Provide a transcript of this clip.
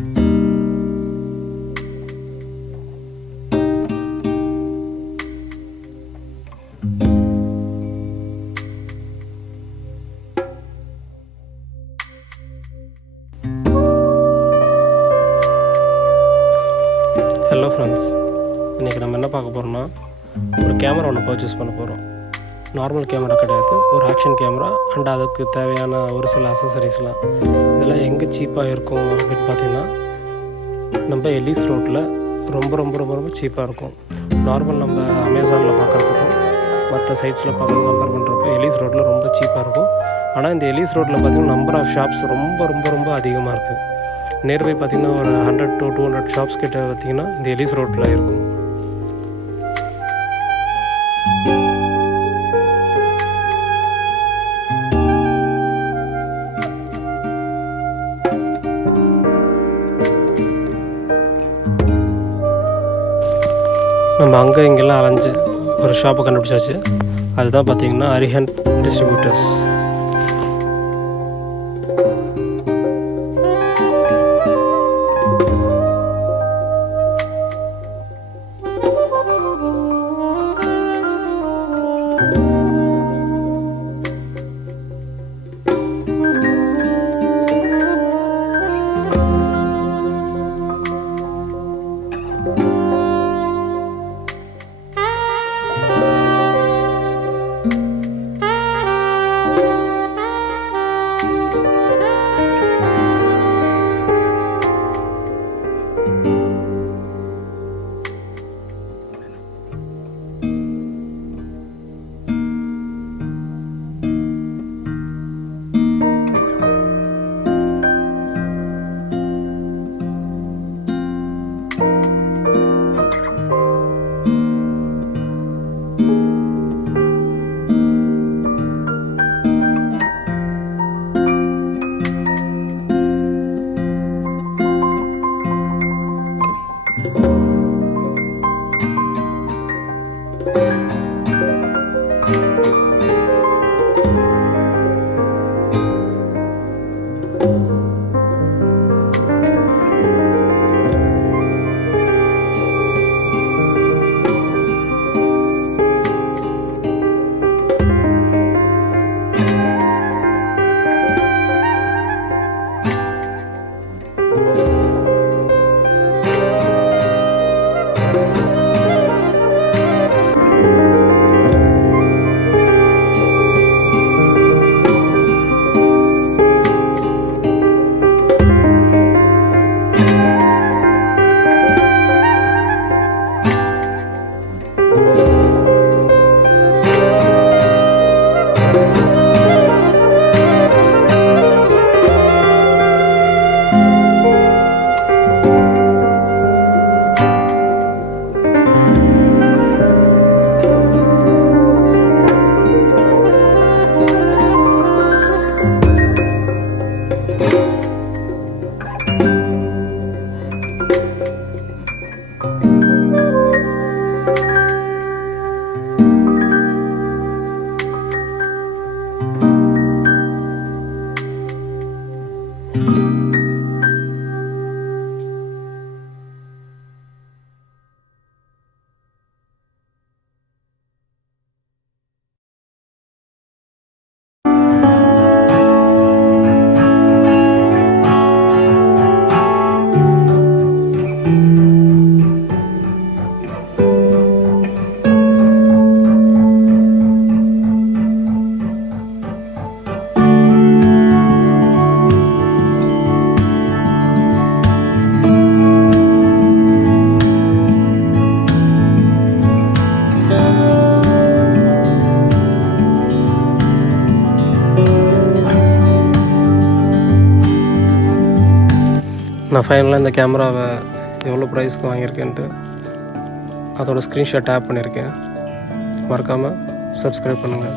Hello friends, இன்றைக்கி நம்ம என்ன பார்க்க போகிறோம்னா ஒரு கேமரா ஒன்று பர்ச்சேஸ் பண்ண போகிறோம். நார்மல் கேமரா கிடையாது, ஒரு ஆக்ஷன் கேமரா அண்ட் அதுக்கு தேவையான ஒரு சில அசசரிஸ்லாம். இதெல்லாம் எங்கே சீப்பாக இருக்கும் அப்படின்னு பார்த்திங்கன்னா, நம்ம எலிஸ் ரோட்டில் ரொம்ப ரொம்ப ரொம்ப ரொம்ப சீப்பாக இருக்கும். நார்மல் நம்ம அமேசானில் பார்க்குறதுக்கும் மற்ற சைட்ஸில் கம்பேர் பண்ணுறப்ப எலிஸ் ரோட்டில் ரொம்ப சீப்பாக இருக்கும். ஆனால் இந்த எலிஸ் ரோட்டில் பார்த்திங்கன்னா நம்பர் ஆஃப் ஷாப்ஸ் ரொம்ப ரொம்ப ரொம்ப அதிகமாக இருக்குது. நியர்பை பார்த்திங்கன்னா ஒரு 100 to 200 ஷாப்ஸ் கிட்ட பார்த்திங்கன்னா இந்த எலிஸ் ரோட்டில் இருக்கும். நம்ம அங்கே இங்கெல்லாம் அலைஞ்சு ஒரு ஷாப்பை கண்டுபிடிச்சாச்சு. அதுதான் பார்த்திங்கன்னா அரிஹண்ட் டிஸ்ட்ரிபியூட்டர்ஸ். நான் ஃபைனலாக இந்த கேமராவை எவ்வளோ ப்ரைஸ்க்கு வாங்கியிருக்கேன்ட்டு அதோடய ஸ்க்ரீன்ஷாட் ஆட் பண்ணியிருக்கேன். மறக்காமல் சப்ஸ்கிரைப் பண்ணுங்கள்.